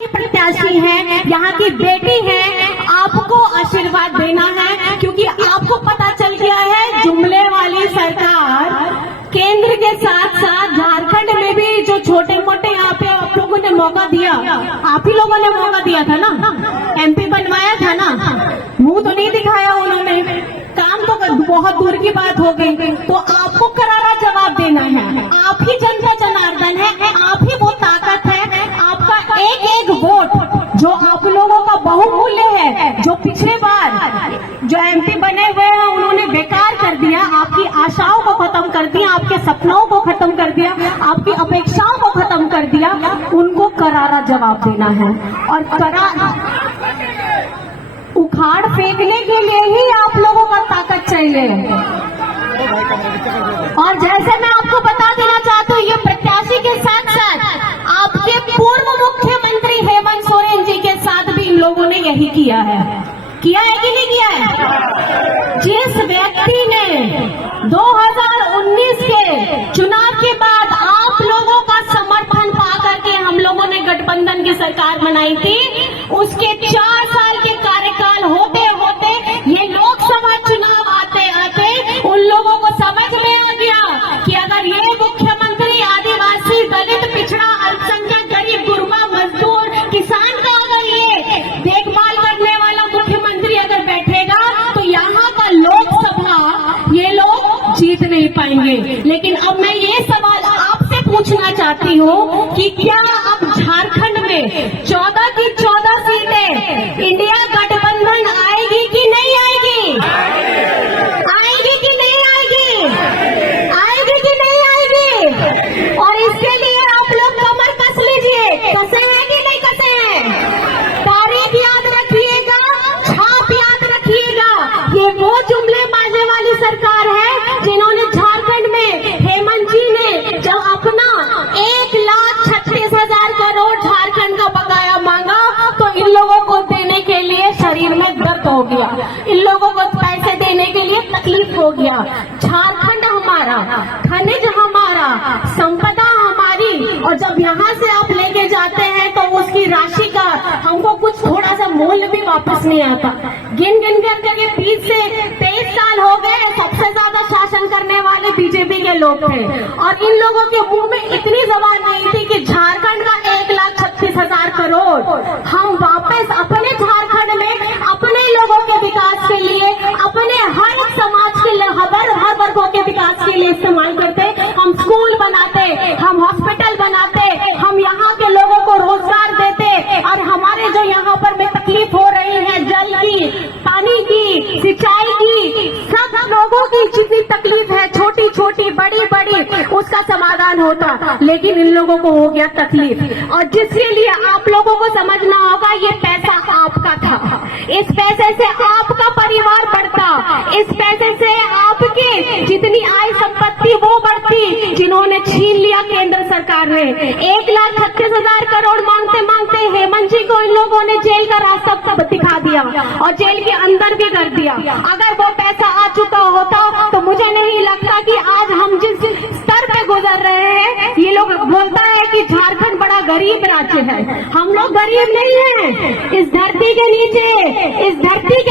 प्रत्याशी है, यहाँ की बेटी है, आपको आशीर्वाद देना है, क्योंकि आपको पता चल गया है जुमले वाली सरकार केंद्र के साथ साथ झारखंड में भी जो छोटे मोटे यहाँ पे आप लोगों ने मौका दिया, आप ही लोगों ने मौका दिया था ना, एमपी बनवाया था ना, मुंह तो नहीं दिखाया उन्होंने, काम तो बहुत दूर की बात हो गई। तो आपको करारा जवाब देना है, आप ही जनता जनार्दन है, आप ही वो ताकत है, आपका एक एक वोट जो आप लोगों का बहुमूल्य है, जो पिछले बार जो एमपी बने हुए हैं उन्होंने बेकार कर दिया, आपकी आशाओं को खत्म कर दिया, आपके सपनों को खत्म कर दिया, आपकी अपेक्षाओं को खत्म कर दिया, उनको करारा जवाब देना है। और उखाड़ फेंकने के लिए ही आप लोगों का ताकत चाहिए। और जैसे मैं आपको बता देना चाहती हूँ, ये प्रत्याशी के साथ साथ आपके पूर्व मुख्यमंत्री हेमंत सोरेन जी के साथ भी इन लोगों ने यही किया है कि नहीं किया है? जिस व्यक्ति ने 2019 के चुनाव के बाद आप लोगों का समर्थन पा करके हम लोगों ने गठबंधन की सरकार बनाई थी, उसके 4 साल के कार्यकाल होते होते ये लोकसभा चुनाव आते आते उन लोगों को समझ में आ गया कि अगर ये मुख्यमंत्री आदिवासी, दलित, पिछड़ा, अल्पसंख्यक, गरीब, गुरबा, मजदूर, किसान का अगर ये देखभाल करने वाला मुख्यमंत्री अगर बैठेगा तो यहाँ का लोकसभा ये लोग जीत नहीं पाएंगे। लेकिन अब मैं ये सवाल आपसे पूछना चाहती हूँ कि क्या अब झारखंड में 14 की 14 सीटें इंडिया गठबंधन आएगी कि नहीं आएगी? आएगी कि नहीं आएगी? आएगी कि नहीं आएगी? और इसके लिए आप लोग कमर कस लीजिए, कसे हैं कि नहीं कसे हैं? तारीख याद रखिएगा, छाप याद रखिएगा, ये वो जुमले बाजे वाली सरकार है जिन्होंने झारखंड में हेमंत जी ने जब अपना 1,36,000 करोड़ झारखंड का बकाया मांगा तो इन लोगों को देने के लिए शरीर में दर्द हो गया, इन लोगों को पैसे देने के लिए तकलीफ हो गया। झारखंड हमारा, खनिज हमारा, संपदा हमारी, और जब यहाँ से आप लेके जाते हैं तो उसकी राशि का हमको कुछ थोड़ा सा मूल्य भी वापस नहीं आता। गिन गिन करके 20 से 23 साल हो गए, सबसे ज्यादा शासन करने वाले बीजेपी के लोग थे, और इन लोगों के मुंह में इतनी जबान नहीं थी कि झारखंड का 1,36,000 करोड़ हम वापस अपने झारखंड में अपने लोगों के विकास के लिए, अपने हर समाज के लिए, हर वर्गों के विकास के लिए इस्तेमाल करते। हम स्कूल बनाते, हम हॉस्पिटल बनाते, हम यहाँ के लोगों को रोजगार देते, और हमारे जो यहाँ पर में तकलीफ हो रही है जल की, पानी की, सिंचाई की, सब लोगों की जितनी तकलीफ है, छोटी छोटी बड़ी बड़ी, उसका समाधान होता, लेकिन इन लोगों को हो गया तकलीफ। और जिसके लिए आप लोगों को समझना होगा, ये पैसा आपका था, इस पैसे से आपका परिवार बढ़ता, इस पैसे से आपकी जितनी आय संपत्ति वो बढ़ती, जिन्होंने छीन लिया केंद्र सरकार ने। 1,36,000 करोड़ मांगते मांगते हेमंत जी को इन लोगों ने जेल का रास्ता दिखा दिया और जेल के अंदर भी कर दिया। अगर वो पैसा आ चुका होता तो मुझे नहीं लगता कि आज हम जिस स्तर पे गुजर रहे हैं, ये लोग बोलता है कि झारखंड बड़ा गरीब राज्य है। हम लोग गरीब नहीं हैं। इस धरती के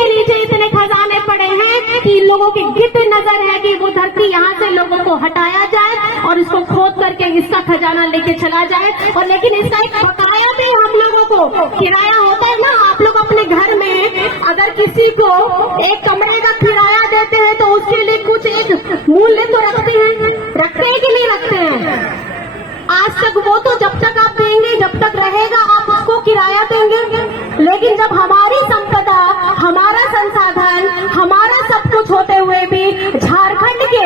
नीचे इतने खजाने पड़े हैं कि इन लोगों की गिद्ध नजर है कि वो धरती यहाँ से लोगों को हटाया जाए और इसको खोद करके इसका खजाना लेके चला जाए। और लेकिन इसका एक बकाया भी हम लोगों को किराया होता है ना, आप लोग अपने घर में अगर किसी को एक कमरे का किराया देते हैं तो उसके लिए कुछ एक मूल्य तो रखते हैं कि नहीं रखते हैं? आज तक वो तो जब तक आप देंगे, जब तक रहेगा आप उसको किराया देंगे, लेकिन जब हमारी संपदा, हमारा संसाधन, हमारा सब कुछ होते हुए भी झारखंड के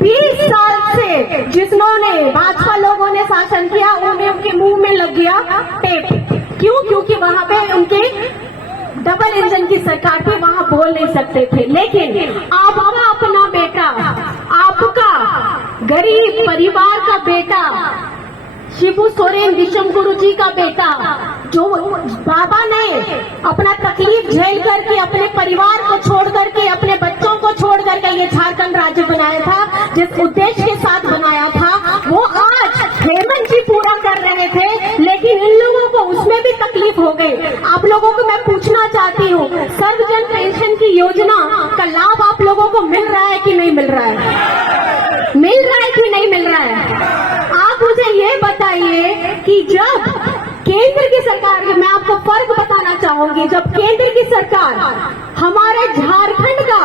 20 साल से जिन्होंने भाजपा लोगों ने शासन किया, उनके मुंह में लग गया टेप। क्यों? क्योंकि वहां पे उनके डबल इंजन की सरकार थी, वहां बोल नहीं सकते थे। लेकिन आपका अपना बेटा, आपका गरीब परिवार का बेटा, शिबू सोरेन विषम गुरु जी का बेटा, जो बाबा ने अपना तकलीफ झेल करके, अपने परिवार को छोड़ करके, अपने बच्चों को छोड़ करके ये झारखंड राज्य बनाया था, जिस उद्देश्य के साथ बनाया था, वो आज हेमंत जी पूरा कर रहे थे। लेकिन इन लोगों को उसमें भी भी तकलीफ हो गई। आप लोगों को मैं पूछना चाहती हूँ, सर्वजन पेंशन की योजना का लाभ आप लोगों को मिल रहा है कि नहीं मिल रहा है? मिल रहा है कि नहीं मिल रहा है? आप मुझे ये बताइए कि जब केंद्र की सरकार, मैं आपको फर्क बताना चाहूंगी, जब केंद्र की सरकार हमारे झारखंड का,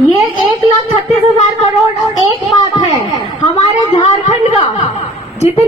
ये 1,36,000 करोड़ एक बात है, हमारे झारखंड का जितने